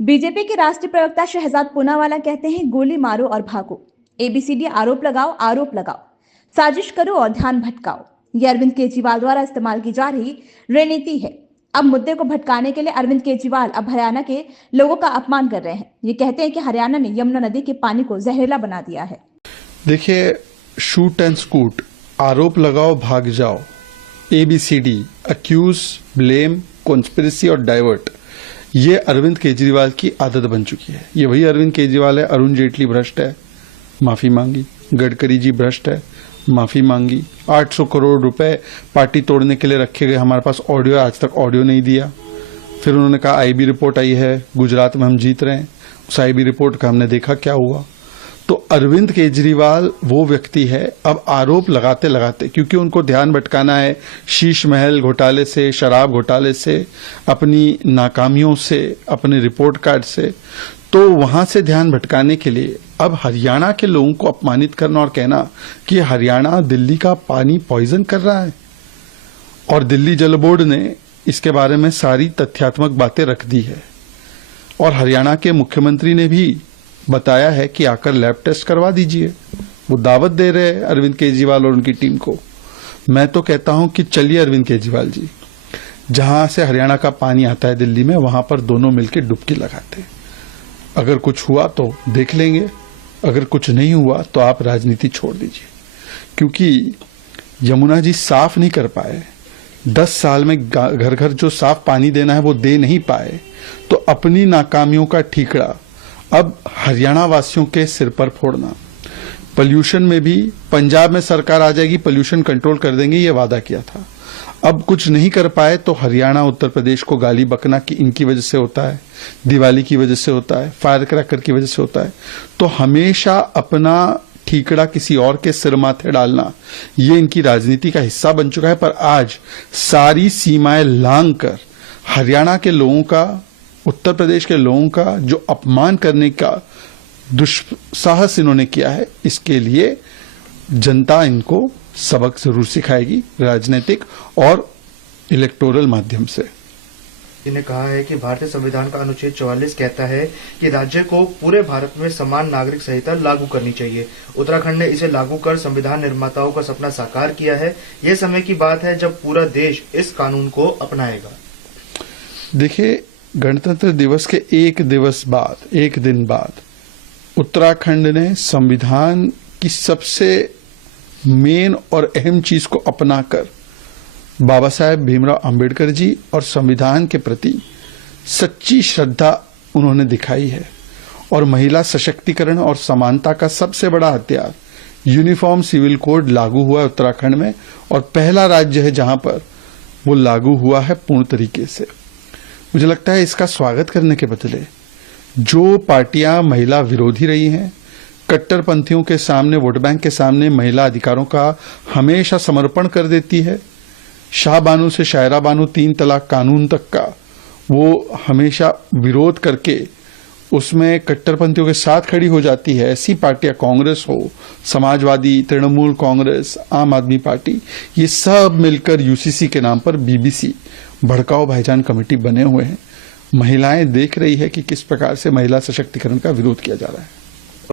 BJP के राष्ट्रीय प्रवक्ता शहजाद पूनावाला कहते हैं, गोली मारो और भागो, एबीसीडी आरोप लगाओ, साजिश करो और ध्यान भटकाओ। यह अरविंद केजरीवाल द्वारा इस्तेमाल की जा रही रणनीति है। अब मुद्दे को भटकाने के लिए अरविंद केजरीवाल अब हरियाणा के लोगों का अपमान कर रहे हैं। ये कहते हैं कि हरियाणा ने यमुना नदी के पानी को जहरीला बना दिया है। देखिए, शूट एंड स्कूट, आरोप लगाओ भाग जाओ, एबीसीडी, अक्यूज, ब्लेम, कॉन्स्पिरेसी और डाइवर्ट, ये अरविंद केजरीवाल की आदत बन चुकी है। ये वही अरविंद केजरीवाल है। अरुण जेटली भ्रष्ट है, माफी मांगी। गडकरी जी भ्रष्ट है, माफी मांगी। 800 करोड़ रुपए पार्टी तोड़ने के लिए रखे गए, हमारे पास ऑडियो, आज तक ऑडियो नहीं दिया। फिर उन्होंने कहा आईबी रिपोर्ट आई है, गुजरात में हम जीत रहे हैं। उस आईबी रिपोर्ट का हमने देखा क्या हुआ। तो अरविंद केजरीवाल वो व्यक्ति है, अब आरोप लगाते लगाते, क्योंकि उनको ध्यान भटकाना है शीश महल घोटाले से, शराब घोटाले से, अपनी नाकामियों से, अपने रिपोर्ट कार्ड से, तो वहां से ध्यान भटकाने के लिए अब हरियाणा के लोगों को अपमानित करना और कहना कि हरियाणा दिल्ली का पानी पॉइजन कर रहा है। और दिल्ली जल बोर्ड ने इसके बारे में सारी तथ्यात्मक बातें रख दी है। और हरियाणा के मुख्यमंत्री ने भी बताया है कि आकर लैब टेस्ट करवा दीजिए। वो दावत दे रहे हैं अरविंद केजरीवाल और उनकी टीम को। मैं तो कहता हूं कि चलिए अरविंद केजरीवाल जी, जहां से हरियाणा का पानी आता है दिल्ली में, वहां पर दोनों मिलकर डुबकी लगाते। अगर कुछ हुआ तो देख लेंगे, अगर कुछ नहीं हुआ तो आप राजनीति छोड़ दीजिए। क्योंकि यमुना जी साफ नहीं कर पाए, 10 साल में घर घर जो साफ पानी देना है वो दे नहीं पाए, तो अपनी नाकामियों का ठीकरा अब हरियाणा वासियों के सिर पर फोड़ना। पोल्यूशन में भी पंजाब में सरकार आ जाएगी, पोल्यूशन कंट्रोल कर देंगे, ये वादा किया था। अब कुछ नहीं कर पाए तो हरियाणा उत्तर प्रदेश को गाली बकना कि इनकी वजह से होता है, दिवाली की वजह से होता है, फायर क्रैकर की वजह से होता है। तो हमेशा अपना ठीकड़ा किसी और के सिर माथे डालना, ये इनकी राजनीति का हिस्सा बन चुका है। पर आज सारी सीमाएं लांघ कर हरियाणा के लोगों का, उत्तर प्रदेश के लोगों का जो अपमान करने का दुस्साहस इन्होंने किया है, इसके लिए जनता इनको सबक जरूर सिखाएगी, राजनीतिक और इलेक्टोरल माध्यम से। ने कहा है कि भारतीय संविधान का अनुच्छेद 44 कहता है कि राज्य को पूरे भारत में समान नागरिक संहिता लागू करनी चाहिए। उत्तराखंड ने इसे लागू कर संविधान निर्माताओं का सपना साकार किया है। यह समय की बात है जब पूरा देश इस कानून को अपनाएगा। देखिए, गणतंत्र दिवस के एक दिन बाद उत्तराखंड ने संविधान की सबसे मेन और अहम चीज को अपनाकर बाबा साहेब भीमराव अंबेडकर जी और संविधान के प्रति सच्ची श्रद्धा उन्होंने दिखाई है। और महिला सशक्तिकरण और समानता का सबसे बड़ा हथियार यूनिफॉर्म सिविल कोड लागू हुआ है उत्तराखंड में, और पहला राज्य है जहां पर वो लागू हुआ है पूर्ण तरीके से। मुझे लगता है इसका स्वागत करने के बदले जो पार्टियां महिला विरोधी रही हैं, कट्टरपंथियों के सामने, वोट बैंक के सामने महिला अधिकारों का हमेशा समर्पण कर देती है, शाहबानू से शायरा बानू 3 तलाक कानून तक का वो हमेशा विरोध करके उसमें कट्टरपंथियों के साथ खड़ी हो जाती है, ऐसी पार्टियां, कांग्रेस हो, समाजवादी, तृणमूल कांग्रेस, आम आदमी पार्टी, ये सब मिलकर यूसीसी के नाम पर बीबीसी, भड़काओ भाईजान कमेटी बने हुए हैं। महिलाएं देख रही है कि किस प्रकार से महिला सशक्तिकरण का विरोध किया जा रहा है।